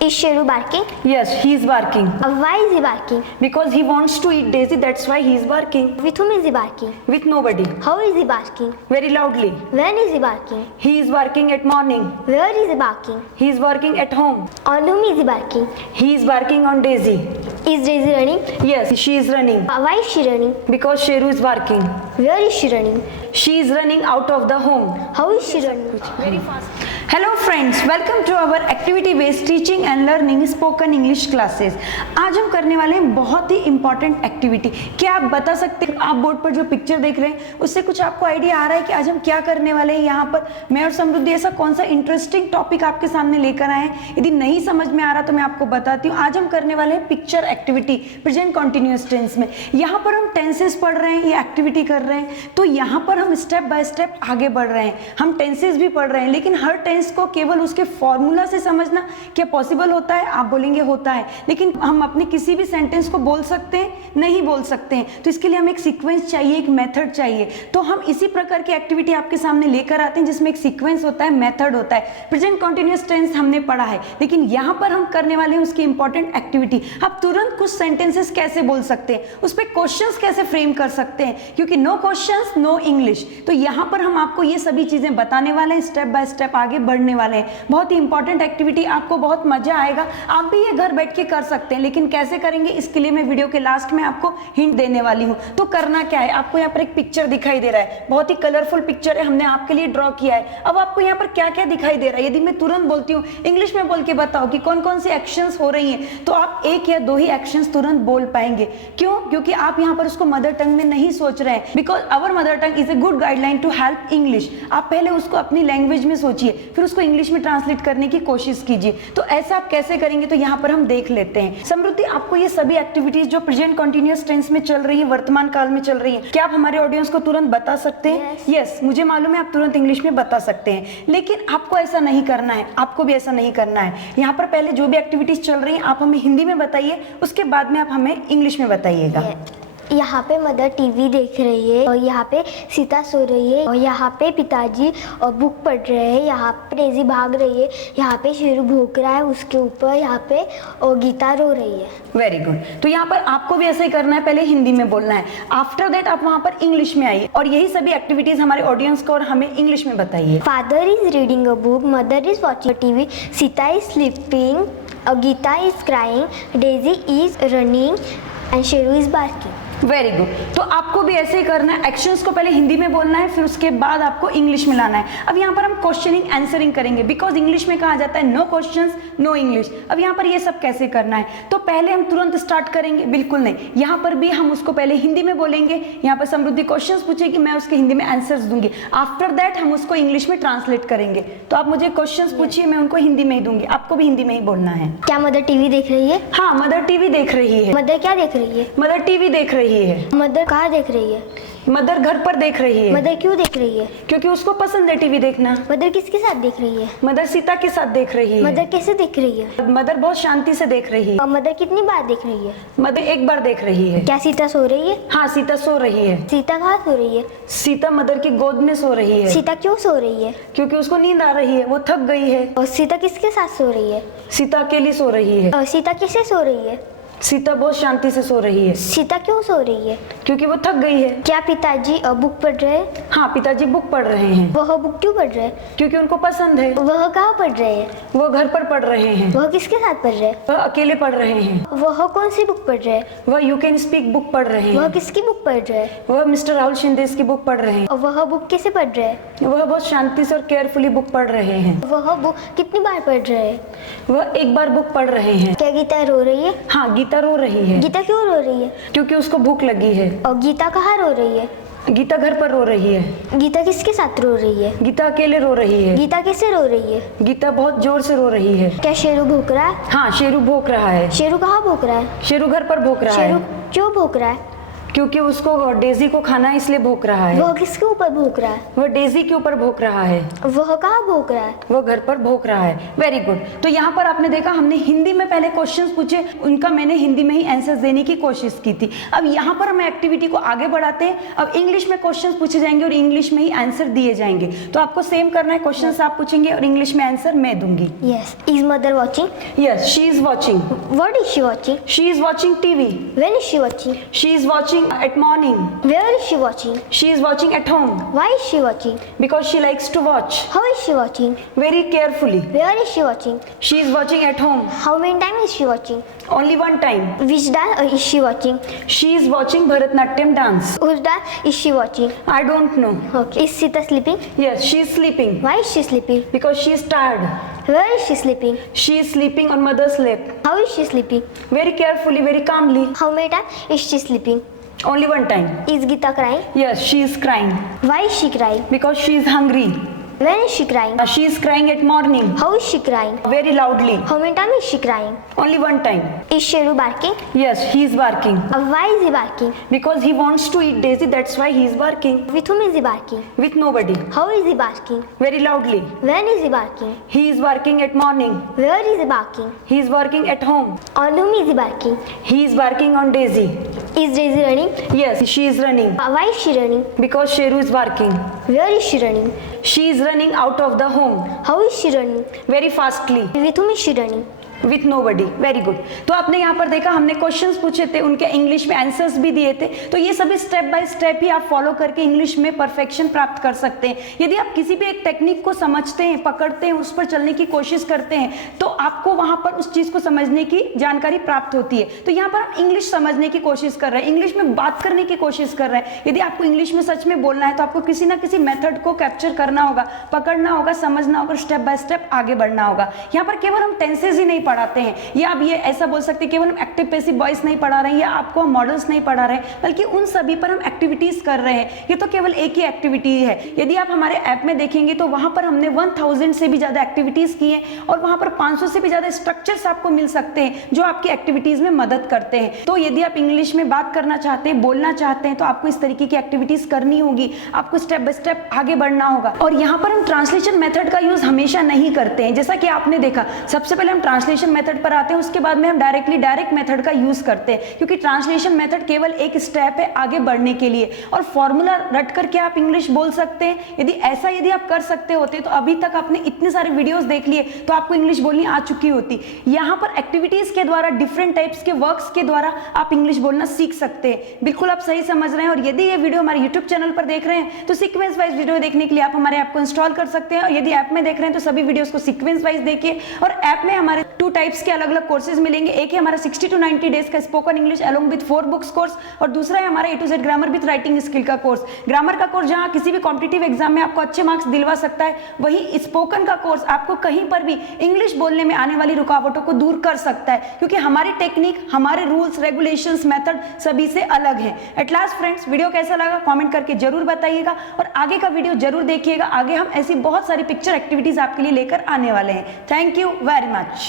Is Sheru barking? Yes, he is barking. Why is he barking? Because he wants to eat Daisy, that's why he is barking. With whom is he barking? With nobody. How is he barking? Very loudly. When is he barking? He is barking at morning. Where is he barking? He is barking at home. On whom is he barking? He is barking on Daisy. Is Daisy running? Yes, she is running. Why is she running? Because Sheru is barking. Where is she running? She is running out of the home. How is she running? Very fast. Hello friends, welcome to our activity based teaching and learning spoken English classes. आज हम करने वाले हैं बहुत ही important activity. क्या आप बता सकते हैं, आप बोर्ड पर जो पिक्चर देख रहे हैं उससे कुछ आपको आइडिया आ रहा है कि आज हम क्या करने वाले हैं? यहाँ पर मैं और समृद्धि ऐसा कौन सा इंटरेस्टिंग टॉपिक आपके सामने लेकर आए हैं? यदि नहीं समझ में आ रहा तो मैं आपको बताती हूँ। आज हम करने वाले हैं picture activity present continuous tense में। यहाँ पर हम टेंसेस पढ़ रहे हैं, ये एक्टिविटी कर रहे हैं, तो यहाँ पर हम स्टेप बाय स्टेप आगे बढ़ रहे हैं। हम टेंसेस भी पढ़ रहे हैं, लेकिन हर टेंस को केवल उसके फॉर्मूला से समझना क्या पॉसिबल होता है? आप बोलेंगे होता है, लेकिन हम अपने किसी भी सेंटेंस को बोल सकते हैं? नहीं बोल सकते हैं। तो इसके लिए हमें एक सीक्वेंस चाहिए, एक मेथड चाहिए। तो हम इसी प्रकार की एक्टिविटी आपके सामने लेकर आते हैं जिसमें एक सीक्वेंस होता है, मेथड होता है। प्रेजेंट कॉन्टिन्यूअस टेंस हमने पढ़ा है, लेकिन यहाँ पर हम करने वाले हैं उसकी इंपॉर्टेंट एक्टिविटी। आप तुरंत कुछ सेंटेंसेस कैसे बोल सकते हैं, उस पर क्वेश्चंस कैसे फ्रेम कर सकते हैं, क्योंकि नो क्वेश्चंस नो इंग्लिश। तो यहाँ पर हम आपको ये सभी चीजें बताने वाले हैं, स्टेप बाय स्टेप आगे बढ़ने वाले हैं। बहुत ही इंपॉर्टेंट एक्टिविटी, आपको बहुत मजा आएगा। आप भी ये घर बैठ के कर सकते हैं, लेकिन कैसे करेंगे इसके लिए मैं वीडियो के लास्ट में आपको हिंट देने वाली हूँ। तो करना क्या है, आपको यहाँ पर एक पिक्चर दिखाई दे रहा है, बहुत ही कलरफुल पिक्चर है, हमने आपके लिए ड्रॉ किया है। अब आपको यहाँ पर क्या क्या दिखाई दे रहा है, यदि मैं तुरंत बोलती हूँ इंग्लिश में बोल के बताओ कि कौन कौन सी एक्शंस हो रही हैं, तो आप एक या दो ही एक्शंस तुरंत बोल पाएंगे। क्यों? क्योंकि आप यहाँ पर उसको मदर टंग में नहीं सोच रहे हैं। Because our mother tongue is a good guideline to help English. आप पहले उसको अपनी लैंग्वेज में सोचिए, फिर उसको इंग्लिश में ट्रांसलेट करने की कोशिश कीजिए। तो ऐसा आप कैसे करेंगे, तो यहाँ पर हम देख लेते हैं। समृद्धि, आपको ये सभी एक्टिविटीज जो प्रेजेंट कॉन्टिन्यूअस टेंस में चल रही है, वर्तमान काल में चल रही है, क्या आप हमारे ऑडियंस को तुरंत बता सकते हैं? यस, मुझे मालूम है आप तुरंत इंग्लिश में बता सकते हैं, लेकिन आपको ऐसा नहीं करना है, आपको भी ऐसा नहीं करना है। यहाँ पर पहले जो भी एक्टिविटीज चल रही है आप हमें हिंदी में बताइए, उसके बाद में आप हमें इंग्लिश में बताइएगा। यहाँ पे मदर टीवी देख रही है, और यहाँ पे सीता सो रही है, और यहाँ पे पिताजी और बुक पढ़ रहे हैं, यहाँ पे डेज़ी भाग रही है, यहाँ पे शेरू भौंक रहा है उसके ऊपर, यहाँ पे और गीता रो रही है। Very good. तो यहाँ पर आपको भी ऐसा ही करना है, पहले हिंदी में बोलना है, आफ्टर दैट आप वहाँ पर इंग्लिश में आइए और यही सभी एक्टिविटीज हमारे ऑडियंस को और हमें इंग्लिश में बताइए। Father is reading a book, mother is watching TV, Sita is sleeping, Geeta is crying, Daisy is running and Sheru is barking. Very good. तो आपको भी ऐसे ही करना है, एक्शंस को पहले हिंदी में बोलना है, फिर उसके बाद आपको इंग्लिश में लाना है। अब यहाँ पर हम क्वेश्चनिंग आंसरिंग करेंगे, बिकॉज इंग्लिश में कहा जाता है नो क्वेश्चंस नो इंग्लिश। अब यहाँ पर ये सब कैसे करना है, तो पहले हम तुरंत स्टार्ट करेंगे? बिल्कुल नहीं, यहाँ पर भी हम उसको पहले हिंदी में बोलेंगे। यहाँ पर समृद्धि क्वेश्चंस पूछेगी, मैं उसके हिंदी में आंसर्स दूंगी। आफ्टर दैट हम उसको इंग्लिश में ट्रांसलेट करेंगे। तो आप मुझे क्वेश्चंस पूछिए, मैं उनको हिंदी में ही दूंगी, आपको भी हिंदी में ही बोलना है। क्या मदर टीवी देख रही है? हाँ, मदर टीवी देख रही है। मदर क्या देख रही है? मदर टीवी देख रही है। मदर कहाँ देख रही है? मदर घर पर देख रही है। मदर क्यों देख रही है? क्योंकि उसको पसंद है टीवी देखना। मदर किसके साथ देख रही है? मदर सीता के साथ देख रही है। मदर कैसे देख रही है? मदर बहुत शांति से देख रही है। और मदर कितनी बार देख रही है? मदर एक बार देख रही है। क्या सीता सो रही है? हाँ, सीता सो रही है। सीता कहाँ सो रही है? सीता मदर की गोद में सो रही है। सीता क्यों सो रही है? क्योंकि उसको नींद आ रही है, वो थक गई है। और सीता किसके साथ सो रही है? सीता अकेली सो रही है। और सीता किससे सो रही है? सीता बहुत शांति से सो रही है। सीता क्यों सो रही है? क्योंकि वो थक गई है। क्या पिताजी बुक पढ़ रहे हैं? हाँ, पिताजी बुक पढ़ रहे हैं। वह बुक क्यों पढ़ रहे हैं? क्योंकि उनको पसंद है। वह कहाँ पढ़ रहे हैं? वो घर पर पढ़ रहे हैं। वह किसके साथ पढ़ रहे हैं? वह अकेले पढ़ रहे हैं। वह कौन सी बुक पढ़ रहे हैं? वह यू कैन स्पीक बुक पढ़ रहे वह हैं। किसकी बुक पढ़ रहे हैं? वह मिस्टर राहुल शिंदे की बुक पढ़ रहे हैं। और वह बुक कैसे पढ़ रहे हैं? वह बहुत शांति से और केयरफुली बुक पढ़ रहे हैं। वह बुक कितनी बार पढ़ रहे हैं? वह एक बार बुक पढ़ रहे हैं। क्या गीता रो रही है? हाँ, गीता रो रही है। गीता क्यों रो रही है? क्योंकि उसको भूख लगी है। और गीता कहाँ रो रही है? गीता घर पर रो रही है। गीता किसके साथ रो रही है? गीता अकेले रो रही है। गीता कैसे रो रही है? गीता बहुत जोर से रो रही है। क्या शेरू भौंक रहा है? हाँ, शेरू भौंक रहा है। शेरू कहाँ भौंक रहा है? शेरू घर पर भौंक रहा शेरू है। क्यों भौंक रहा है? क्योंकि उसको डेजी को खाना है इसलिए भौंक रहा है। वह किसके ऊपर भौंक रहा है? वो डेजी के ऊपर भौंक रहा है। वह कहाँ भौंक रहा है? वो घर पर भौंक रहा है। Very good. तो यहाँ पर आपने देखा हमने हिंदी में पहले क्वेश्चंस पूछे, उनका मैंने हिंदी में ही आंसर्स देने की कोशिश की थी। अब यहाँ पर हम एक्टिविटी को आगे बढ़ाते हैं। अब इंग्लिश में क्वेश्चंस पूछे जाएंगे और इंग्लिश में ही आंसर दिए जाएंगे। तो आपको सेम करना है, क्वेश्चंस आप पूछेंगे और इंग्लिश में आंसर मैं दूंगी। Yes. Is mother watching? Yes, she is watching. What is she watching? She is watching TV. When is she watching? She is watching at morning. Where is she watching? She is watching at home Why is she watching? Because she likes to watch How is she watching? Very carefully. Where is she watching? She is watching at home How many times is she watching? Only one time. Which dance is she watching? She is watching Bharatanatyam dance. Whose dance is she watching? I don't know. Okay. Is Sita sleeping? Yes, she is sleeping Why is she sleeping? Because she is tired. Where is she sleeping? She is sleeping on mother's lap How is she sleeping? Very carefully, very calmly. How many times is she sleeping? Only one time. Is Geeta crying? Yes, she is crying Why is she crying? Because she is hungry. When is she crying? She is crying eight morning How is she crying? Very loudly. How many times is she crying? Only one time. Is Sheru barking? Yes, he is barking Why is he barking? because he wants to eat daisy, that's why he is barking With whom is he barking? with nobody, How is he barking? very loudly. When is he barking? He is barking at morning. Where is he barking? He is barking at home. On whom is he barking? He is barking on Daisy. Is Daisy running? Yes, she is running Why is she running? because Sheru is barking. Where is she running? She is running out of the home How is she running? very fastly With whom is she running? With nobody. Very good. तो आपने यहाँ पर देखा हमने questions पूछे थे, उनके English में आंसर्स भी दिए थे। तो ये सभी स्टेप बाय स्टेप ही आप फॉलो करके इंग्लिश में परफेक्शन प्राप्त कर सकते हैं। यदि आप किसी भी एक टेक्निक को समझते हैं, पकड़ते हैं, उस पर चलने की कोशिश करते हैं, तो आपको वहां पर उस चीज को समझने की जानकारी प्राप्त होती है। तो यहाँ पर आप इंग्लिश समझने की कोशिश कर रहे हैं, इंग्लिश में बात करने की कोशिश कर रहे हैं। यदि आपको इंग्लिश में सच में बोलना है तो आपको किसी ना किसी मेथड को कैप्चर करना होगा, पकड़ना होगा, समझना होगा, स्टेप बाय स्टेप आगे बढ़ना होगा। यहाँ पर केवल हम टेंसेज ही नहीं पढ़ाते हैं, या आप ये ऐसा बोल सकते हैं केवल हम एक्टिव पैसिव वॉइस नहीं पढ़ा रहे हैं, या आपको हम मॉडल्स नहीं पढ़ा रहे हैं, बल्कि उन सभी पर हम एक्टिविटीज कर रहे हैं। ये तो केवल एक ही एक्टिविटी है। यदि आप हमारे ऐप में देखेंगे तो वहां पर हमने 1000 से भी ज्यादा एक्टिविटीज की हैं और वहां पर 500 से भी ज्यादा स्ट्रक्चर्स आपको मिल सकते हैं जो आपकी एक्टिविटीज में मदद करते हैं। तो यदि आप इंग्लिश में बात करना चाहते हैं, बोलना चाहते हैं, तो आपको इस तरीके की एक्टिविटीज करनी होगी, आपको स्टेप बाय स्टेप आगे बढ़ना होगा। और यहाँ पर हम ट्रांसलेशन मेथड का यूज हमेशा नहीं करते हैं। जैसा कि आपने देखा, सबसे पहले हम ट्रांसलेशन मेथड पर आते हैं, उसके बाद में हम डायरेक्ट मेथड का यूज करते हैं, क्योंकि ट्रांसलेशन मेथड केवल एक स्टेप है आगे बढ़ने के लिए। और फॉर्मूला रट करके आप इंग्लिश बोल सकते हैं। यदि आप कर सकते होते तो अभी तक आपने इतने सारे वीडियोस देख लिए तो आपको इंग्लिश बोलनी आ चुकी होती। यहाँ पर एक्टिविटीज के द्वारा, डिफरेंट टाइप्स के वर्क्स के द्वारा आप इंग्लिश बोलना सीख सकते हैं। बिल्कुल आप सही समझ रहे हैं। और यदि ये वीडियो हमारे यूट्यूब चैनल पर देख रहे हैं तो सीक्वेंस वाइज वीडियो देखने के लिए आप हमारे ऐप को इंस्टॉल कर सकते हैं। और यदि ऐप में देख रहे हैं तो सभी वीडियोस को सीक्वेंस वाइज देखिए। और ऐप में हमारे 2 टाइप्स के अलग अलग कोर्सेज मिलेंगे। एक है हमारा 60 to 90 डेज का spoken English along with 4 books course, और दूसरा है हमारा A to Z grammar with writing skill का कोर्स। ग्रामर का कोर्स जहां किसी भी कॉम्पिटिटिव एग्जाम में आपको अच्छे मार्क्स दिलवा सकता है, वही स्पोकन का कोर्स आपको कहीं पर भी इंग्लिश बोलने में आने वाली रुकावटों को दूर कर सकता है, क्योंकि हमारी टेक्निक, हमारे रूल्स, रेगुलेशंस, मेथड सभी से अलग है। एट लास्ट फ्रेंड्स, वीडियो कैसा लगा कमेंट करके जरूर बताइएगा और आगे का वीडियो जरूर देखिएगा। आगे हम ऐसी बहुत सारी पिक्चर एक्टिविटीज आपके लिए लेकर आने वाले हैं। Thank you very much.